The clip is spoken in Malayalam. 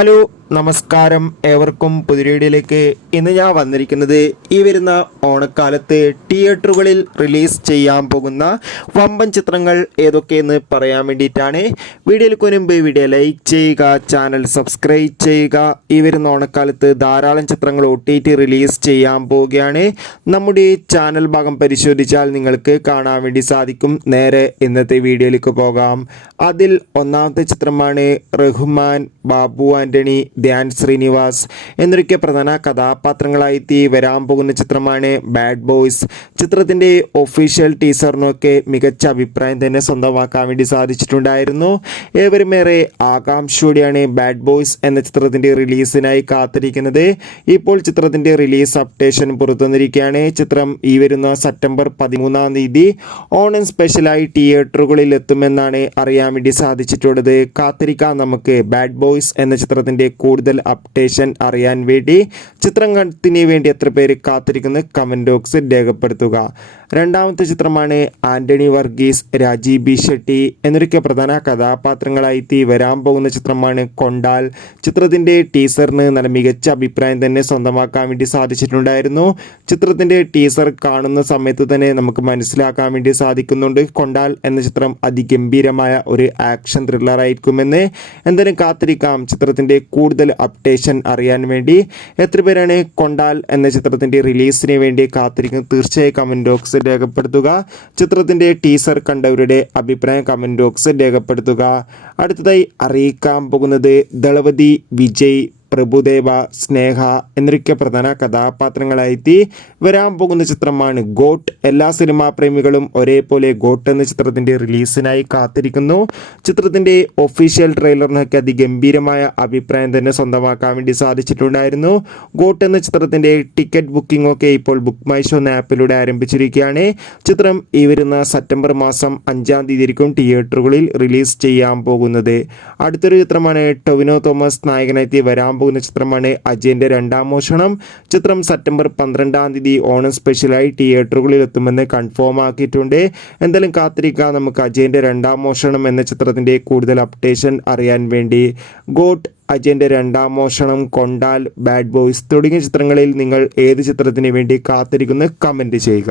ഹലോ നമസ്കാരം, ഏവർക്കും പുതിയ വീഡിയോയിലേക്ക്. ഇന്ന് ഞാൻ വന്നിരിക്കുന്നത് ഈ വരുന്ന ഓണക്കാലത്ത് തിയേറ്ററുകളിൽ റിലീസ് ചെയ്യാൻ പോകുന്ന വമ്പൻ ചിത്രങ്ങൾ ഏതൊക്കെയെന്ന് പറയാൻ വേണ്ടിയിട്ടാണ്. വീഡിയോയിലേക്ക് മുൻപ് വീഡിയോ ലൈക്ക് ചെയ്യുക, ചാനൽ സബ്സ്ക്രൈബ് ചെയ്യുക. ഈ വരുന്ന ഓണക്കാലത്ത് ധാരാളം ചിത്രങ്ങൾ OTT റിലീസ് ചെയ്യാൻ പോവുകയാണ്. നമ്മുടെ ചാനൽ ഭാഗം പരിശോധിച്ചാൽ നിങ്ങൾക്ക് കാണാൻ വേണ്ടി സാധിക്കും. നേരെ ഇന്നത്തെ വീഡിയോയിലേക്ക് പോകാം. അതിൽ ഒന്നാമത്തെ ചിത്രമാണ് റഹ്മാൻ, ബാബു ആന്റണി, ധ്യാൻ ശ്രീനിവാസ് എന്നൊക്കെ പ്രധാന കഥാപാത്രങ്ങളായി വരാൻ പോകുന്ന ചിത്രമാണ് ബാഡ് ബോയ്സ്. ചിത്രത്തിന്റെ ഒഫീഷ്യൽ ടീസറിനൊക്കെ മികച്ച അഭിപ്രായം തന്നെ സ്വന്തമാക്കാൻ വേണ്ടി സാധിച്ചിട്ടുണ്ടായിരുന്നു. ഏവരുമേറെ ആകാംക്ഷയോടെയാണ് ബാഡ് ബോയ്സ് എന്ന ചിത്രത്തിന്റെ റിലീസിനായി കാത്തിരിക്കുന്നത്. ഇപ്പോൾ ചിത്രത്തിന്റെ റിലീസ് അപ്ഡേഷൻ പുറത്തുവന്നിരിക്കുകയാണ്. ചിത്രം ഈ വരുന്ന സെപ്റ്റംബർ 13-ാം തീയതി ഓണം സ്പെഷ്യലായി തിയേറ്ററുകളിൽ എത്തുമെന്നാണ് അറിയാൻ വേണ്ടി സാധിച്ചിട്ടുള്ളത്. കാത്തിരിക്കാം നമുക്ക് ബാഡ് ബോയ്സ് എന്ന ചിത്രത്തിന്റെ കൂടുതൽ അപ്ഡേഷൻ അറിയാൻ വേണ്ടി. ചിത്രത്തിന് വേണ്ടി എത്ര പേര് കാത്തിരിക്കുന്നു കമന്റ് ബോക്സിൽ രേഖപ്പെടുത്തുക. രണ്ടാമത്തെ ചിത്രമാണ് ആന്റണി വർഗീസ്, രാജീവ് ബി ഷെട്ടി എന്നൊക്കെ പ്രധാന കഥാപാത്രങ്ങളായി വരാൻ പോകുന്ന ചിത്രമാണ് കൊണ്ടാൽ. ചിത്രത്തിന്റെ ടീസറിന് നല്ല മികച്ച അഭിപ്രായം തന്നെ സ്വന്തമാക്കാൻ വേണ്ടി സാധിച്ചിട്ടുണ്ടായിരുന്നു. ചിത്രത്തിന്റെ ടീസർ കാണുന്ന സമയത്ത് തന്നെ നമുക്ക് മനസ്സിലാക്കാൻ വേണ്ടി സാധിക്കുന്നുണ്ട് കൊണ്ടാൽ എന്ന ചിത്രം അതിഗംഭീരമായ ഒരു ആക്ഷൻ ത്രില്ലർ ആയിരിക്കുമെന്ന്. എന്തായാലും കാത്തിരിക്കാം ചിത്രത്തിന്റെ കൂടുതൽ അപ്ഡേഷൻ അറിയാൻ വേണ്ടി. എത്ര പേരാണ് കൊണ്ടാൽ എന്ന ചിത്രത്തിന്റെ റിലീസിന് വേണ്ടി കാത്തിരിക്കുന്നത് തീർച്ചയായും കമന്റ് ബോക്സിൽ രേഖപ്പെടുത്തുക. ചിത്രത്തിന്റെ ടീസർ കണ്ടവരുടെ അഭിപ്രായം കമന്റ് ബോക്സിൽ രേഖപ്പെടുത്തുക. അടുത്തതായി അറിയിക്കാൻ പോകുന്നത് ദളപതി, വിജയ്, പ്രഭുദേവ, സ്നേഹ എന്നൊക്കെ പ്രധാന കഥാപാത്രങ്ങളായി വരാൻ പോകുന്ന ചിത്രമാണ് ഗോട്ട്. എല്ലാ സിനിമാ പ്രേമികളും ഒരേപോലെ ഗോട്ട് എന്ന ചിത്രത്തിന്റെ റിലീസിനായി കാത്തിരിക്കുന്നു. ചിത്രത്തിന്റെ ഒഫീഷ്യൽ ട്രെയിലറിനൊക്കെ അതിഗംഭീരമായ അഭിപ്രായം തന്നെ സ്വന്തമാക്കാൻ വേണ്ടി സാധിച്ചിട്ടുണ്ടായിരുന്നു. ഗോട്ട് എന്ന ചിത്രത്തിന്റെ ടിക്കറ്റ് ബുക്കിംഗ് ഒക്കെ ഇപ്പോൾ ബുക്ക് മൈ ഷോ എന്ന ആപ്പിലൂടെ ആരംഭിച്ചിരിക്കുകയാണ്. ചിത്രം ഈ വരുന്ന സെപ്റ്റംബർ മാസം 5-ാം തീയതിയായിരിക്കും തിയേറ്ററുകളിൽ റിലീസ് ചെയ്യാൻ പോകുന്നത്. അടുത്തൊരു ചിത്രമാണ് ടൊവിനോ തോമസ് നായകനായി വരാൻ പോകുന്ന ചിത്രമാണ് അജയന്റെ രണ്ടാം മോഷണം. ചിത്രം സെപ്റ്റംബർ 12-ാം തീയതി ഓണം സ്പെഷ്യലായി തിയേറ്ററുകളിൽ എത്തുമെന്ന് കൺഫേം ആക്കിയിട്ടുണ്ട്. എന്തായാലും കാത്തിരിക്കാം നമുക്ക് അജയന്റെ രണ്ടാം മോഷണം എന്ന ചിത്രത്തിന്റെ കൂടുതൽ അപ്ഡേഷൻ അറിയാൻ വേണ്ടി. ഗോട്ട്, അജയന്റെ രണ്ടാം മോഷണം, കൊണ്ടാൽ, ബാഡ് ബോയ്സ് തുടങ്ങിയ ചിത്രങ്ങളിൽ നിങ്ങൾ ഏത് ചിത്രത്തിന് വേണ്ടി കാത്തിരിക്കുന്നു കമന്റ് ചെയ്യുക.